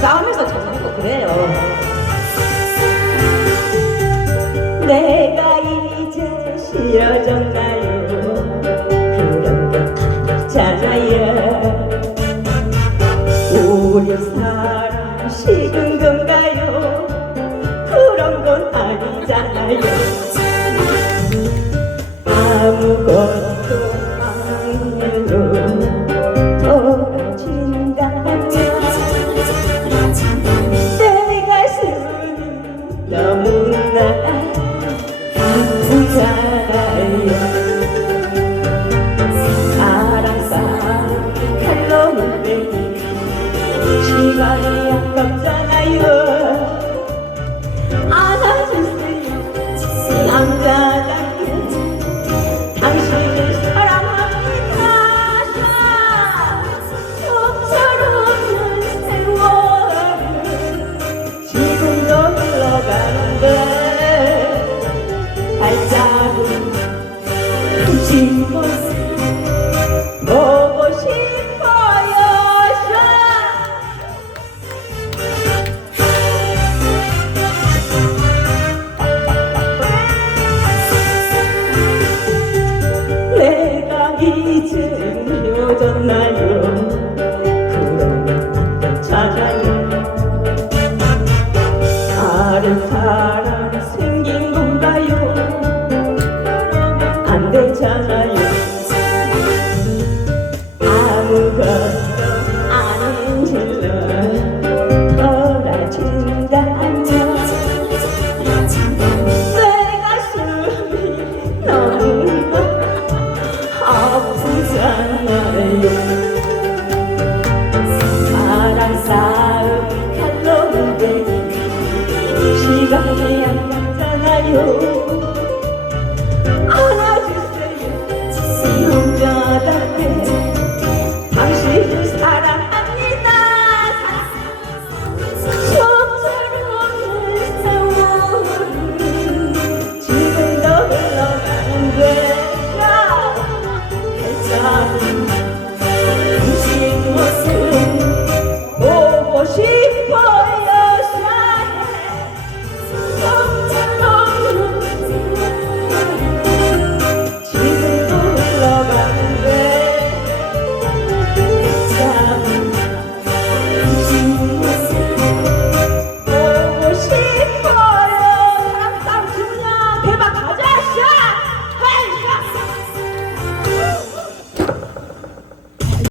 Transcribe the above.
싸움에서 져는 거 그래요. 내가 이제 싫어졌나요? 그런 게 아니잖아요. 우리 사랑 식은 건가요? 그런 건 아니잖아요. 아무것도 감사합니다. 내 양장 잖아요.